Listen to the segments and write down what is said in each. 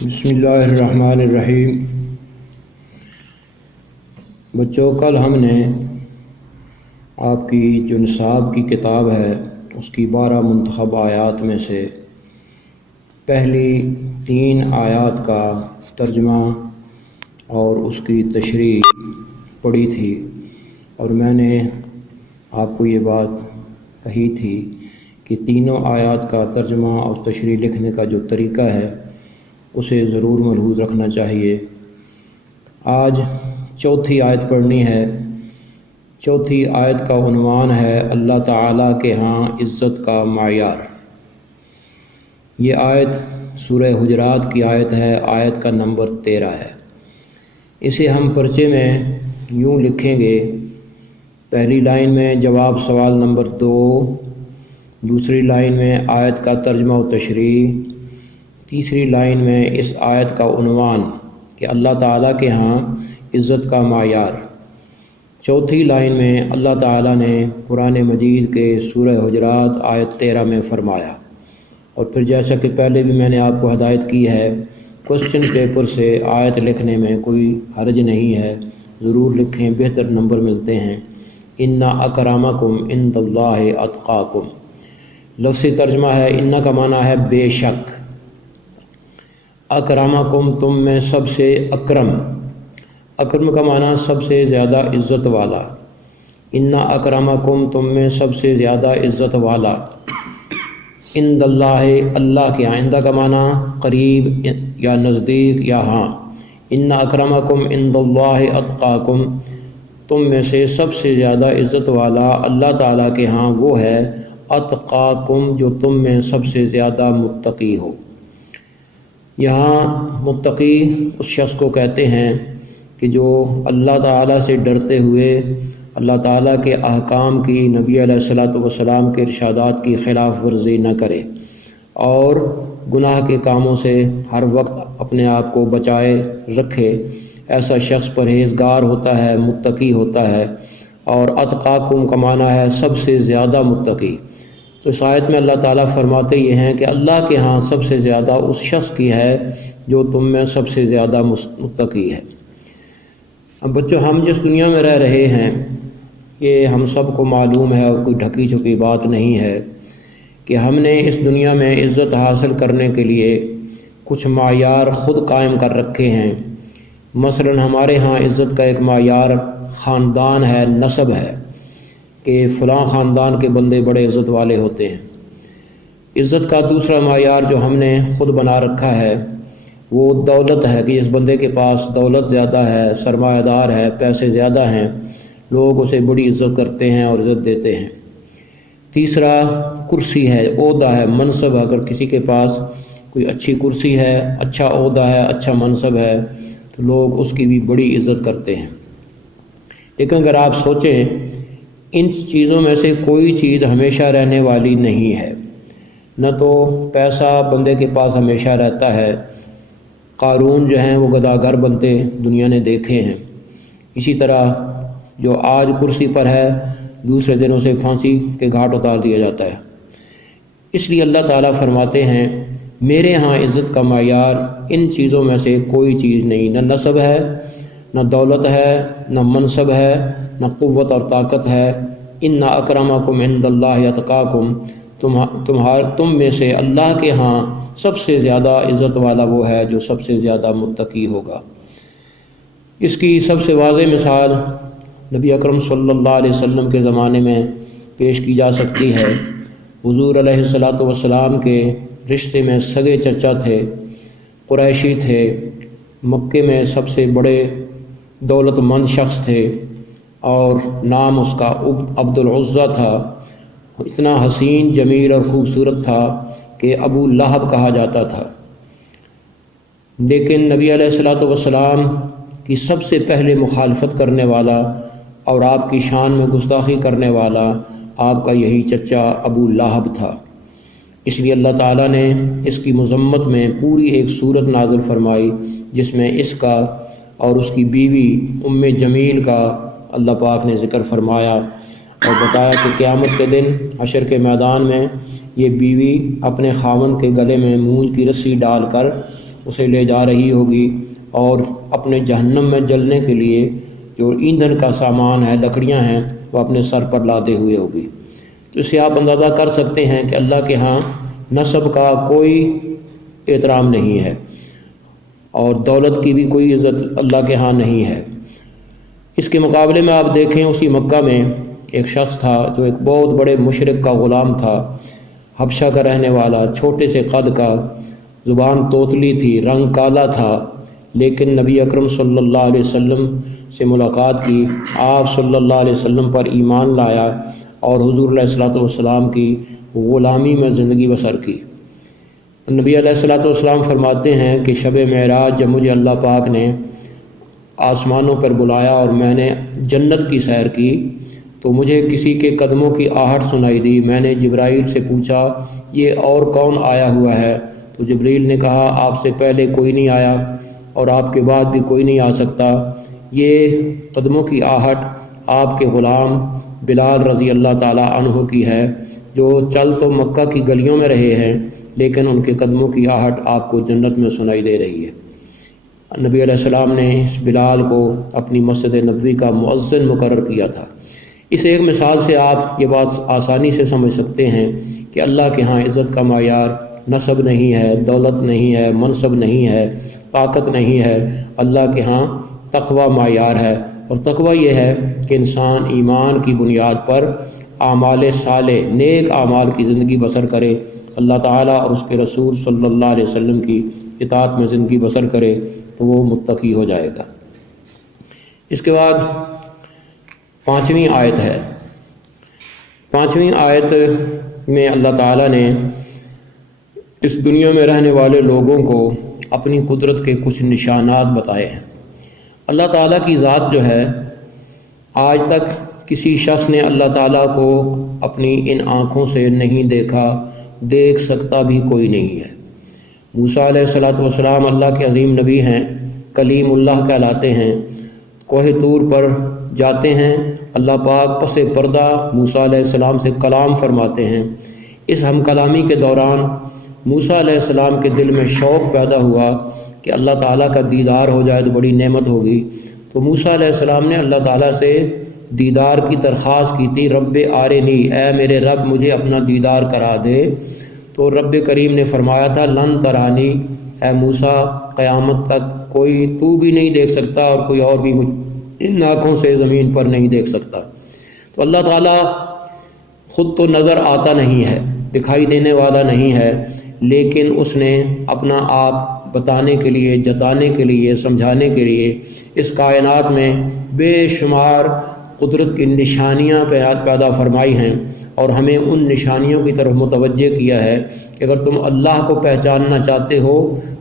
بسم اللہ الرحمن الرحیم۔ بچوں، کل ہم نے آپ کی جو نصاب کی کتاب ہے اس کی 12 منتخب آیات میں سے پہلی 3 آیات کا ترجمہ اور اس کی تشریح پڑھی تھی، اور میں نے آپ کو یہ بات کہی تھی کہ تینوں آیات کا ترجمہ اور تشریح لکھنے کا جو طریقہ ہے اسے ضرور ملحوظ رکھنا چاہیے۔ آج چوتھی آیت پڑھنی ہے۔ چوتھی آیت کا عنوان ہے اللہ تعالیٰ کے ہاں عزت کا معیار۔ یہ آیت سورہ حجرات کی آیت ہے، آیت کا نمبر 13 ہے۔ اسے ہم پرچے میں یوں لکھیں گے: پہلی لائن میں جواب سوال نمبر 2، دوسری لائن میں آیت کا ترجمہ و تشریح، تیسری لائن میں اس آیت کا عنوان کہ اللہ تعالیٰ کے ہاں عزت کا معیار، چوتھی لائن میں اللہ تعالیٰ نے قرآن مجید کے سورہ حجرات آیت 13 میں فرمایا۔ اور پھر جیسا کہ پہلے بھی میں نے آپ کو ہدایت کی ہے، کوسچن پیپر سے آیت لکھنے میں کوئی حرج نہیں ہے، ضرور لکھیں، بہتر نمبر ملتے ہیں۔ انا اکرمکم عند اللہ اتقاکم، لفظی ترجمہ ہے انا کا معنی ہے بے شک، اکرمکم تم میں سب سے اکرم، اکرم کا معنی سب سے زیادہ عزت والا، انا اکرمکم تم میں سب سے زیادہ عزت والا، عند اللہ اللہ کے ہاں، عند کا معنی قریب یا نزدیک یا ہاں، انا اکرمکم عند اللہ اتقاکم تم میں سے سب سے زیادہ عزت والا اللہ تعالیٰ کے ہاں وہ ہے اتقاکم جو تم میں سب سے زیادہ متقی ہو۔ یہاں متقی اس شخص کو کہتے ہیں کہ جو اللہ تعالیٰ سے ڈرتے ہوئے اللہ تعالیٰ کے احکام کی، نبی علیہ الصلوۃ والسلام کے ارشادات کی خلاف ورزی نہ کرے اور گناہ کے کاموں سے ہر وقت اپنے آپ کو بچائے رکھے، ایسا شخص پرہیزگار ہوتا ہے، متقی ہوتا ہے۔ اور اتقاکم کا معنی ہے سب سے زیادہ متقی۔ تو اس آیت میں اللہ تعالیٰ فرماتے یہ ہیں کہ اللہ کے ہاں سب سے زیادہ اس شخص کی ہے جو تم میں سب سے زیادہ متقی ہے۔ اب بچوں، ہم جس دنیا میں رہ رہے ہیں یہ ہم سب کو معلوم ہے اور کوئی ڈھکی چھپی بات نہیں ہے کہ ہم نے اس دنیا میں عزت حاصل کرنے کے لیے کچھ معیار خود قائم کر رکھے ہیں۔ مثلا ہمارے ہاں عزت کا ایک معیار خاندان ہے، نسب ہے کہ فلاں خاندان کے بندے بڑے عزت والے ہوتے ہیں۔ عزت کا دوسرا معیار جو ہم نے خود بنا رکھا ہے وہ دولت ہے کہ اس بندے کے پاس دولت زیادہ ہے، سرمایہ دار ہے، پیسے زیادہ ہیں، لوگ اسے بڑی عزت کرتے ہیں اور عزت دیتے ہیں۔ تیسرا کرسی ہے، عہدہ ہے، منصب، اگر کسی کے پاس کوئی اچھی کرسی ہے، اچھا عہدہ ہے، اچھا منصب ہے تو لوگ اس کی بھی بڑی عزت کرتے ہیں۔ لیکن اگر آپ سوچیں ان چیزوں میں سے کوئی چیز ہمیشہ رہنے والی نہیں ہے، نہ تو پیسہ بندے کے پاس ہمیشہ رہتا ہے، قارون جو ہیں وہ گداگر بنتے دنیا نے دیکھے ہیں، اسی طرح جو آج کرسی پر ہے دوسرے دن اسے پھانسی کے گھاٹ اتار دیا جاتا ہے۔ اس لیے اللہ تعالیٰ فرماتے ہیں میرے ہاں عزت کا معیار ان چیزوں میں سے کوئی چیز نہیں، نہ نسب ہے، نہ دولت ہے، نہ منصب ہے، نہ قوت اور طاقت ہے۔ ان اکرمکم عند اللہ اتقاکم تم میں سے اللہ کے ہاں سب سے زیادہ عزت والا وہ ہے جو سب سے زیادہ متقی ہوگا۔ اس کی سب سے واضح مثال نبی اکرم صلی اللہ علیہ وسلم کے زمانے میں پیش کی جا سکتی ہے۔ حضور علیہ الصلوۃ والسلام کے رشتے میں سگے چچا تھے، قریشی تھے، مکے میں سب سے بڑے دولت مند شخص تھے اور نام اس کا عبد العزیٰ تھا۔ اتنا حسین، جمیل اور خوبصورت تھا کہ ابو لہب کہا جاتا تھا۔ لیکن نبی علیہ الصلوۃ والسلام کی سب سے پہلے مخالفت کرنے والا اور آپ کی شان میں گستاخی کرنے والا آپ کا یہی چچا ابو لہب تھا۔ اس لیے اللہ تعالیٰ نے اس کی مذمت میں پوری ایک سورت نازل فرمائی جس میں اس کا اور اس کی بیوی ام جمیل کا اللہ پاک نے ذکر فرمایا اور بتایا کہ قیامت کے دن حشر کے میدان میں یہ بیوی اپنے خاوند کے گلے میں مونج کی رسی ڈال کر اسے لے جا رہی ہوگی اور اپنے جہنم میں جلنے کے لیے جو ایندھن کا سامان ہے، لکڑیاں ہیں، وہ اپنے سر پر لادے ہوئے ہوگی۔ تو اس سے آپ اندازہ کر سکتے ہیں کہ اللہ کے ہاں نسب کا کوئی احترام نہیں ہے اور دولت کی بھی کوئی عزت اللہ کے ہاں نہیں ہے۔ اس کے مقابلے میں آپ دیکھیں اسی مکہ میں ایک شخص تھا جو ایک بہت بڑے مشرک کا غلام تھا، حبشہ کا رہنے والا، چھوٹے سے قد کا، زبان توتلی تھی، رنگ کالا تھا، لیکن نبی اکرم صلی اللہ علیہ وسلم سے ملاقات کی، آپ صلی اللہ علیہ وسلم پر ایمان لایا اور حضور علیہ الصلوۃ والسلام کی غلامی میں زندگی بسر کی۔ نبی علیہ الصلوۃ والسلام فرماتے ہیں کہ شب معراج جب مجھے اللہ پاک نے آسمانوں پر بلایا اور میں نے جنت کی سیر کی تو مجھے کسی کے قدموں کی آہٹ سنائی دی۔ میں نے جبرائیل سے پوچھا یہ اور کون آیا ہوا ہے؟ تو جبرائیل نے کہا آپ سے پہلے کوئی نہیں آیا اور آپ کے بعد بھی کوئی نہیں آ سکتا۔ یہ قدموں کی آہٹ آپ کے غلام بلال رضی اللہ تعالی عنہ کی ہے، جو چل تو مکہ کی گلیوں میں رہے ہیں لیکن ان کے قدموں کی آہٹ آپ کو جنت میں سنائی دے رہی ہے۔ نبی علیہ السلام نے اس بلال کو اپنی مسجد نبوی کا مؤذن مقرر کیا تھا۔ اس ایک مثال سے آپ یہ بات آسانی سے سمجھ سکتے ہیں کہ اللہ کے ہاں عزت کا معیار نسب نہیں ہے، دولت نہیں ہے، منصب نہیں ہے، طاقت نہیں ہے، اللہ کے ہاں تقوی معیار ہے۔ اور تقوی یہ ہے کہ انسان ایمان کی بنیاد پر اعمال صالح، نیک اعمال کی زندگی بسر کرے، اللہ تعالیٰ اور اس کے رسول صلی اللہ علیہ وسلم کی اطاعت میں زندگی بسر کرے تو وہ متقی ہو جائے گا۔ اس کے بعد 5ویں آیت ہے۔ 5ویں آیت میں اللہ تعالیٰ نے اس دنیا میں رہنے والے لوگوں کو اپنی قدرت کے کچھ نشانات بتائے ہیں۔ اللہ تعالیٰ کی ذات جو ہے، آج تک کسی شخص نے اللہ تعالیٰ کو اپنی ان آنکھوں سے نہیں دیکھا، دیکھ سکتا بھی کوئی نہیں ہے۔ موسیٰ علیہ الصلوۃ والسلام اللہ کے عظیم نبی ہیں، کلیم اللہ کہلاتے ہیں، کوہ طور پر جاتے ہیں، اللہ پاک پس پردہ موسیٰ علیہ السلام سے کلام فرماتے ہیں۔ اس ہم کلامی کے دوران موسیٰ علیہ السلام کے دل میں شوق پیدا ہوا کہ اللہ تعالیٰ کا دیدار ہو جائے تو بڑی نعمت ہوگی۔ تو موسیٰ علیہ السلام نے اللہ تعالیٰ سے دیدار کی درخواست کی تھی، رب آرنی، اے میرے رب مجھے اپنا دیدار کرا دے۔ تو رب کریم نے فرمایا تھا لن ترانی، اے موسیٰ قیامت تک کوئی تو بھی نہیں دیکھ سکتا اور کوئی اور بھی ان آنکھوں سے زمین پر نہیں دیکھ سکتا۔ تو اللہ تعالیٰ خود تو نظر آتا نہیں ہے، دکھائی دینے والا نہیں ہے، لیکن اس نے اپنا آپ بتانے کے لیے، جتانے کے لیے، سمجھانے کے لیے اس کائنات میں بے شمار قدرت کی نشانیاں پیدا فرمائی ہیں اور ہمیں ان نشانیوں کی طرف متوجہ کیا ہے کہ اگر تم اللہ کو پہچاننا چاہتے ہو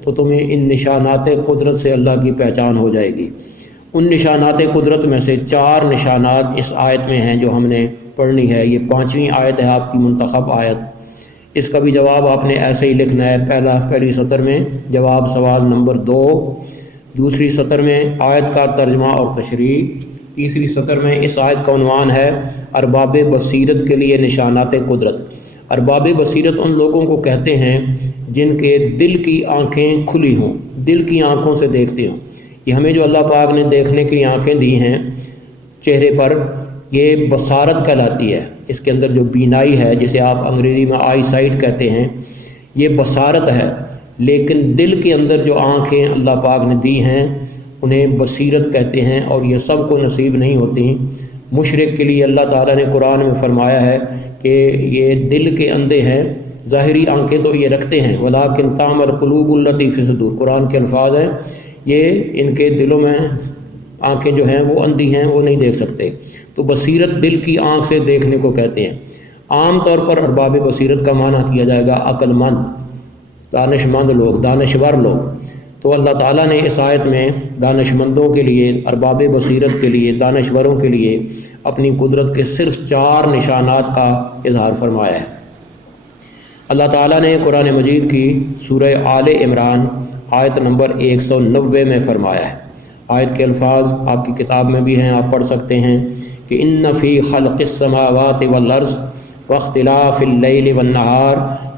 تو تمہیں ان نشانات قدرت سے اللہ کی پہچان ہو جائے گی۔ ان نشانات قدرت میں سے 4 نشانات اس آیت میں ہیں جو ہم نے پڑھنی ہے۔ یہ 5ویں آیت ہے، آپ کی منتخب آیت۔ اس کا بھی جواب آپ نے ایسے ہی لکھنا ہے، پہلی سطر میں جواب سوال نمبر 2، دوسری سطر میں آیت کا ترجمہ اور تشریح، تیسری سطر میں اس آیت کا عنوان ہے ارباب بصیرت کے لیے نشانات قدرت۔ ارباب بصیرت ان لوگوں کو کہتے ہیں جن کے دل کی آنکھیں کھلی ہوں، دل کی آنکھوں سے دیکھتے ہوں۔ یہ ہمیں جو اللہ پاک نے دیکھنے کی آنکھیں دی ہیں چہرے پر، یہ بصارت کہلاتی ہے۔ اس کے اندر جو بینائی ہے، جسے آپ انگریزی میں آئی سائٹ کہتے ہیں، یہ بصارت ہے۔ لیکن دل کے اندر جو آنکھیں اللہ پاک نے دی ہیں انہیں بصیرت کہتے ہیں، اور یہ سب کو نصیب نہیں ہوتی۔ مشرک کے لیے اللہ تعالیٰ نے قرآن میں فرمایا ہے کہ یہ دل کے اندھے ہیں، ظاہری آنکھیں تو یہ رکھتے ہیں، وَلَٰكِن تَعْمَى الْقُلُوبُ الَّتِي فِي الصُّدُورِ، قرآن کے الفاظ ہیں، یہ ان کے دلوں میں آنکھیں جو ہیں وہ اندھی ہیں، وہ نہیں دیکھ سکتے۔ تو بصیرت دل کی آنکھ سے دیکھنے کو کہتے ہیں۔ عام طور پر ارباب بصیرت کا معنی کیا جائے گا عقل مند، دانش مند لوگ، دانشور لوگ۔ تو اللہ تعالیٰ نے اس آیت میں دانش مندوں کے لیے، ارباب بصیرت کے لیے، دانشوروں کے لیے اپنی قدرت کے صرف 4 نشانات کا اظہار فرمایا ہے۔ اللہ تعالیٰ نے قرآن مجید کی سورہ آل عمران آیت نمبر 190 میں فرمایا ہے۔ آیت کے الفاظ آپ کی کتاب میں بھی ہیں، آپ پڑھ سکتے ہیں کہ ان فی خلق السماوات والارض واختلاف اللیل والنہار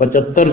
75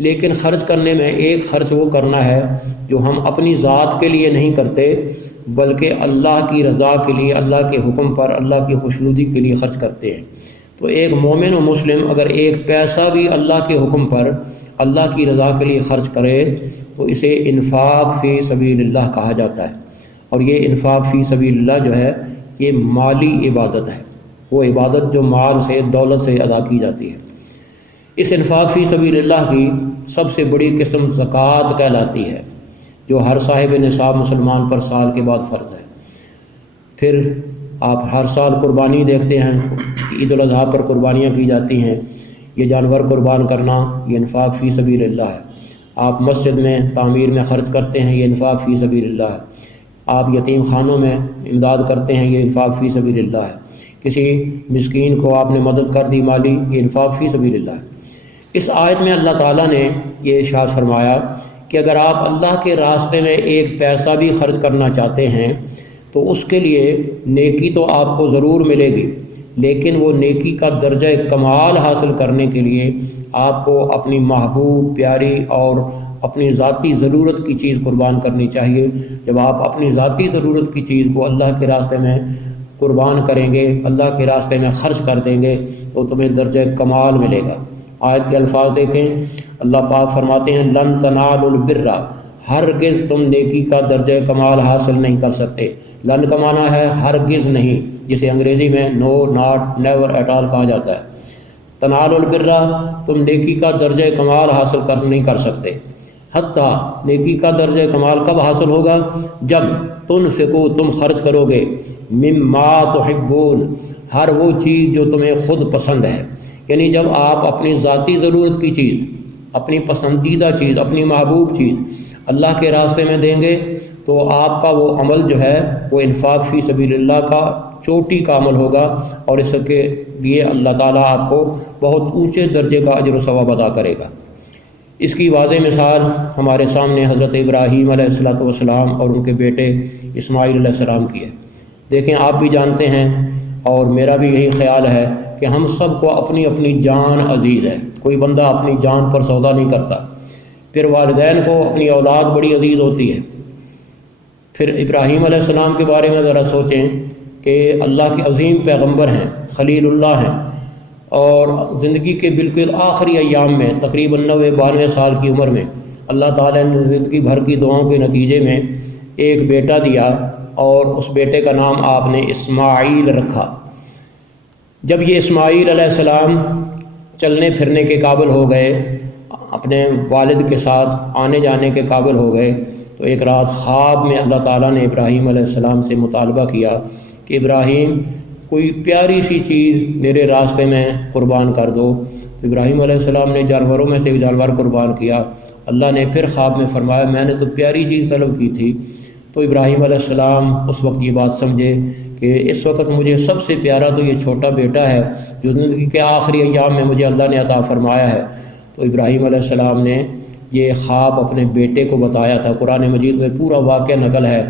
لیکن خرچ کرنے میں ایک خرچ وہ کرنا ہے جو ہم اپنی ذات کے لیے نہیں کرتے بلکہ اللہ کی رضا کے لیے، اللہ کے حکم پر، اللہ کی خوشنودی کے لیے خرچ کرتے ہیں۔ تو ایک مومن و مسلم اگر ایک پیسہ بھی اللہ کے حکم پر، اللہ کی رضا کے لیے خرچ کرے تو اسے انفاق فی سبیل اللہ کہا جاتا ہے۔ اور یہ انفاق فی سبیل اللہ جو ہے یہ مالی عبادت ہے، وہ عبادت جو مال سے، دولت سے ادا کی جاتی ہے۔ اس انفاق فی سبیل اللہ کی سب سے بڑی قسم زکوٰۃ کہلاتی ہے، جو ہر صاحب نصاب مسلمان پر سال کے بعد فرض ہے۔ پھر آپ ہر سال قربانی دیکھتے ہیں، عید الاضحیٰ پر قربانیاں کی جاتی ہیں، یہ جانور قربان کرنا یہ انفاق فی سبیل اللہ ہے۔ آپ مسجد میں تعمیر میں خرچ کرتے ہیں، یہ انفاق فی سبیل اللہ ہے۔ آپ یتیم خانوں میں امداد کرتے ہیں، یہ انفاق فی سبیل اللہ ہے۔ کسی مسکین کو آپ نے مدد کر دی مالی، یہ انفاق فی سبیل اللہ ہے۔ اس آیت میں اللہ تعالیٰ نے یہ ارشاد فرمایا کہ اگر آپ اللہ کے راستے میں ایک پیسہ بھی خرچ کرنا چاہتے ہیں تو اس کے لیے نیکی تو آپ کو ضرور ملے گی، لیکن وہ نیکی کا درجہ کمال حاصل کرنے کے لیے آپ کو اپنی محبوب، پیاری اور اپنی ذاتی ضرورت کی چیز قربان کرنی چاہیے۔ جب آپ اپنی ذاتی ضرورت کی چیز کو اللہ کے راستے میں قربان کریں گے، اللہ کے راستے میں خرچ کر دیں گے تو تمہیں درجہ کمال ملے گا۔ آیت کے الفاظ دیکھیں، اللہ پاک فرماتے ہیں لن تنالوا البر، ہرگز تم نیکی کا درجہ کمال حاصل نہیں کر سکتے۔ لن کا معنی ہے ہرگز نہیں، جسے انگریزی میں نو، ناٹ، نیور، ایٹ آل کہا جاتا ہے۔ تنالوا البر، تم نیکی کا درجہ کمال حاصل نہیں کر سکتے۔ حتیٰ نیکی کا درجہ کمال کب حاصل ہوگا؟ جب تنفقوا، تم خرچ کرو گے، مما تحبون، ہر وہ چیز جو تمہیں خود پسند ہے، یعنی جب آپ اپنی ذاتی ضرورت کی چیز، اپنی پسندیدہ چیز، اپنی محبوب چیز اللہ کے راستے میں دیں گے تو آپ کا وہ عمل جو ہے وہ انفاق فی سبیل اللہ کا چوٹی کا عمل ہوگا، اور اس کے لیے اللہ تعالیٰ آپ کو بہت اونچے درجے کا اجر و ثواب عطا کرے گا۔ اس کی واضح مثال ہمارے سامنے حضرت ابراہیم علیہ السلام اور ان کے بیٹے اسماعیل علیہ السلام کی ہے۔ دیکھیں، آپ بھی جانتے ہیں اور میرا بھی یہی خیال ہے کہ ہم سب کو اپنی اپنی جان عزیز ہے، کوئی بندہ اپنی جان پر سودا نہیں کرتا۔ پھر والدین کو اپنی اولاد بڑی عزیز ہوتی ہے۔ پھر ابراہیم علیہ السلام کے بارے میں ذرا سوچیں کہ اللہ کے عظیم پیغمبر ہیں، خلیل اللہ ہیں، اور زندگی کے بالکل آخری ایام میں تقریباً 92 سال کی عمر میں اللہ تعالیٰ نے زندگی بھر کی دعاؤں کے نتیجے میں ایک بیٹا دیا، اور اس بیٹے کا نام آپ نے اسماعیل رکھا۔ جب یہ اسماعیل علیہ السلام چلنے پھرنے کے قابل ہو گئے، اپنے والد کے ساتھ آنے جانے کے قابل ہو گئے، تو ایک رات خواب میں اللہ تعالیٰ نے ابراہیم علیہ السلام سے مطالبہ کیا کہ ابراہیم کوئی پیاری سی چیز میرے راستے میں قربان کر دو۔ تو ابراہیم علیہ السلام نے جانوروں میں سے جانور قربان کیا۔ اللہ نے پھر خواب میں فرمایا میں نے تو پیاری چیز طلب کی تھی۔ تو ابراہیم علیہ السلام اس وقت یہ بات سمجھے کہ اس وقت مجھے سب سے پیارا تو یہ چھوٹا بیٹا ہے جو زندگی کے آخری ایام میں مجھے اللہ نے عطا فرمایا ہے۔ تو ابراہیم علیہ السلام نے یہ خواب اپنے بیٹے کو بتایا تھا۔ قرآن مجید میں پورا واقعہ نقل ہے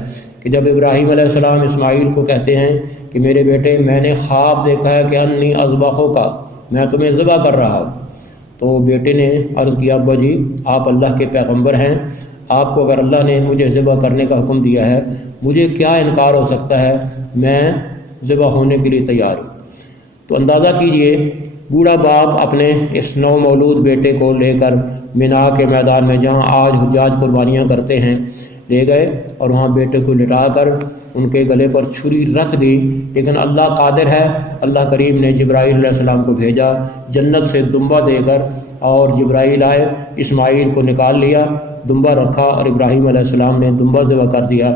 کہ جب ابراہیم علیہ السلام اسماعیل کو کہتے ہیں کہ میرے بیٹے میں نے خواب دیکھا ہے کہ انی اذبحک، میں تمہیں ذبح کر رہا ہوں، تو بیٹے نے عرض کیا ابا جی آپ اللہ کے پیغمبر ہیں، آپ کو اگر اللہ نے مجھے ذبح کرنے کا حکم دیا ہے مجھے کیا انکار ہو سکتا ہے، میں ذبح ہونے کے لیے تیار ہوں۔ تو اندازہ کیجئے بوڑھا باپ اپنے اس نو مولود بیٹے کو لے کر مینا کے میدان میں جہاں آج حجاج قربانیاں کرتے ہیں لے گئے، اور وہاں بیٹے کو لٹا کر ان کے گلے پر چھری رکھ دی۔ لیکن اللہ قادر ہے، اللہ کریم نے جبرائیل علیہ السلام کو بھیجا جنت سے دمبا دے کر، اور جبرائیل آئے، اسماعیل کو نکال لیا، دمبا رکھا اور ابراہیم علیہ السلام نے دمبا ذبح کر دیا۔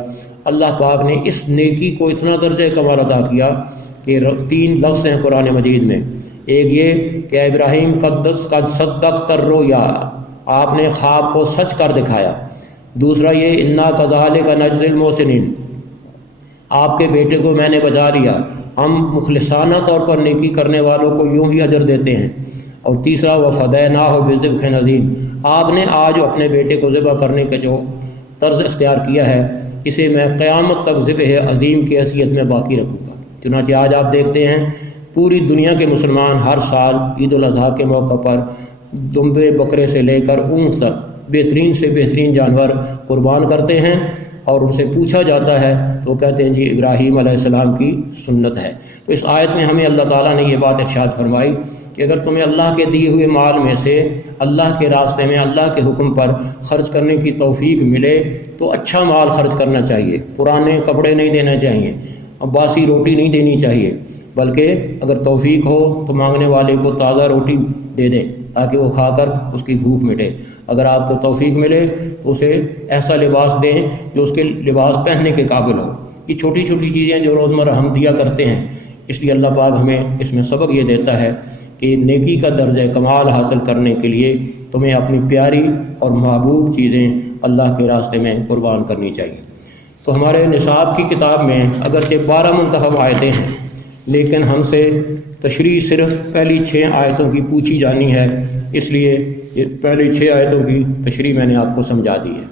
اللہ پاک نے اس نیکی کو اتنا درجہ کمال عطا کیا کہ 3 لفظ ہیں قرآن مجید میں۔ ایک یہ کہ ابراہیم قد صدقت الرؤیا، آپ نے خواب کو سچ کر دکھایا۔ دوسرا یہ انا کذالک نجزی المحسنین، آپ کے بیٹے کو میں نے بچا لیا، ہم مخلصانہ طور پر نیکی کرنے والوں کو یوں ہی اجر دیتے ہیں۔ اور تیسرا وفدیناہ بذبح عظیم، آپ نے آج اپنے بیٹے کو ذبح کرنے کا جو طرز اختیار کیا ہے اسے میں قیامت تک ذبح عظیم کی حیثیت میں باقی رکھوں گا۔ چنانچہ آج آپ دیکھتے ہیں پوری دنیا کے مسلمان ہر سال عید الاضحیٰ کے موقع پر دمبے بکرے سے لے کر اونٹ تک بہترین سے بہترین جانور قربان کرتے ہیں، اور ان سے پوچھا جاتا ہے تو وہ کہتے ہیں جی ابراہیم علیہ السلام کی سنت ہے۔ تو اس آیت میں ہمیں اللہ تعالیٰ نے یہ بات ارشاد فرمائی کہ اگر تمہیں اللہ کے دیے ہوئے مال میں سے اللہ کے راستے میں اللہ کے حکم پر خرچ کرنے کی توفیق ملے تو اچھا مال خرچ کرنا چاہیے، پرانے کپڑے نہیں دینے چاہیے، باسی روٹی نہیں دینی چاہیے، بلکہ اگر توفیق ہو تو مانگنے والے کو تازہ روٹی دے دیں تاکہ وہ کھا کر اس کی بھوک مٹے۔ اگر آپ کو توفیق ملے تو اسے ایسا لباس دیں جو اس کے لباس پہننے کے قابل ہو۔ یہ چھوٹی چھوٹی چیزیں جو روزمرہ ہم دیا کرتے ہیں، اس لیے اللہ پاک ہمیں اس میں سبق یہ دیتا ہے کہ نیکی کا درجہ کمال حاصل کرنے کے لیے تمہیں اپنی پیاری اور محبوب چیزیں اللہ کے راستے میں قربان کرنی چاہیے۔ تو ہمارے نصاب کی کتاب میں اگرچہ 12 منتخب آیتیں ہیں، لیکن ہم سے تشریح صرف پہلی 6 آیتوں کی پوچھی جانی ہے، اس لیے یہ پہلی 6 آیتوں کی تشریح میں نے آپ کو سمجھا دی ہے۔